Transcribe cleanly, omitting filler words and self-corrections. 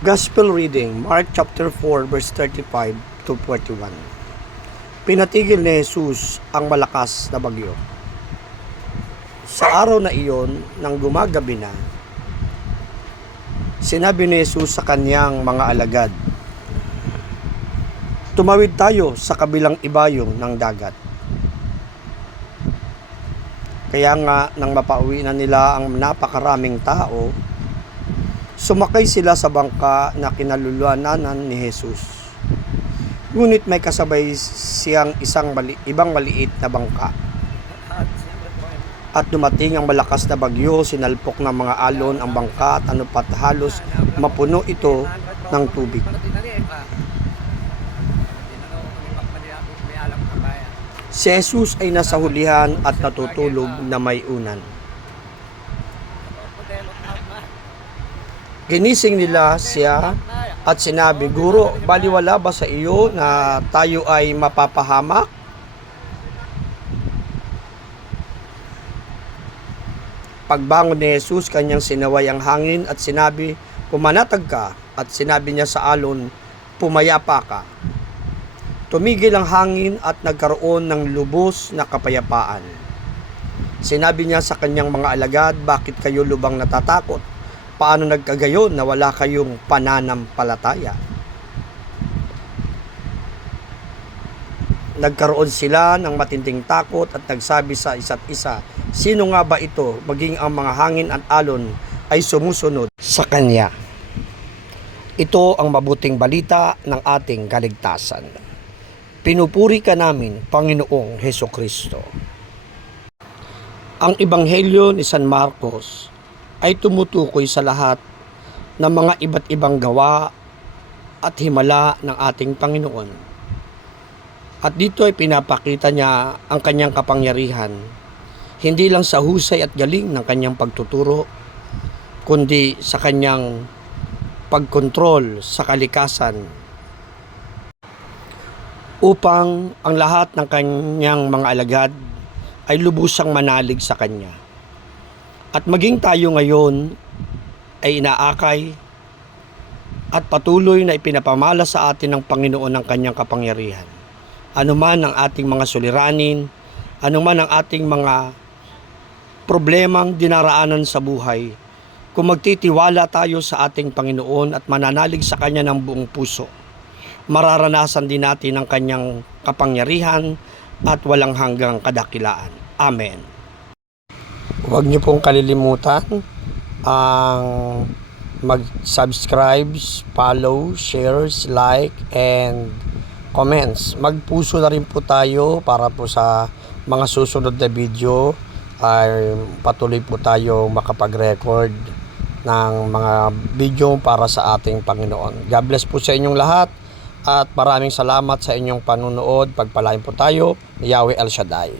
Gospel reading, Mark chapter 4 verse 35 to 41. Pinatigil ni Jesus ang malakas na bagyo. Sa araw na iyon, nang gumagabi na, sinabi ni Jesus sa kanyang mga alagad, "Tumawid tayo sa kabilang ibayong ng dagat." Kaya nga, nang mapauwi na nila ang napakaraming tao, sumakay sila sa bangka na kinalululanan ni Jesus. Ngunit may kasabay siyang ibang maliit na bangka. At dumating ang malakas na bagyo, sinalpok ng mga alon ang bangka at anupat halos mapuno ito ng tubig. Si Jesus ay nasa hulihan at natutulog na may unan. Ginising nila siya at sinabi, "Guro, baliwala ba sa iyo na tayo ay mapapahamak?" Pagbangon ni Jesus, kanyang sinaway ang hangin at sinabi, "Pumanatag ka," at sinabi niya sa alon, "Pumayapa ka." Tumigil ang hangin at nagkaroon ng lubos na kapayapaan. Sinabi niya sa kanyang mga alagad, "Bakit kayo lubang natatakot? Paano nagkagayon na wala kayong pananampalataya?" Nagkaroon sila ng matinding takot at nagsabi sa isa't isa, "Sino nga ba ito? Maging ang mga hangin at alon ay sumusunod sa kanya." Ito ang mabuting balita ng ating kaligtasan. Pinupuri ka namin, Panginoong Hesukristo. Ang Ebanghelyo ni San Marcos ay tumutukoy sa lahat ng mga iba't ibang gawa at himala ng ating Panginoon. At dito ay pinapakita niya ang kanyang kapangyarihan, hindi lang sa husay at galing ng kanyang pagtuturo, kundi sa kanyang pagkontrol sa kalikasan, upang ang lahat ng kanyang mga alagad ay lubusang manalig sa kanya. At maging tayo ngayon ay inaakay at patuloy na ipinapamala sa atin ng Panginoon ng kanyang kapangyarihan. Ano man ang ating mga suliranin, ano man ang ating mga problemang dinaraanan sa buhay, kung magtitiwala tayo sa ating Panginoon at mananalig sa Kanya ng buong puso, mararanasan din natin ang Kanyang kapangyarihan at walang hanggang kadakilaan. Amen. Huwag niyo pong kalilimutan ang mag-subscribe, follow, shares, like, and comments. Magpuso na rin po tayo para po sa mga susunod na video ay patuloy po tayo makapag-record ng mga video para sa ating Panginoon. God bless po sa inyong lahat at maraming salamat sa inyong panunood. Pagpalain po tayo, Yahweh El Shaddai.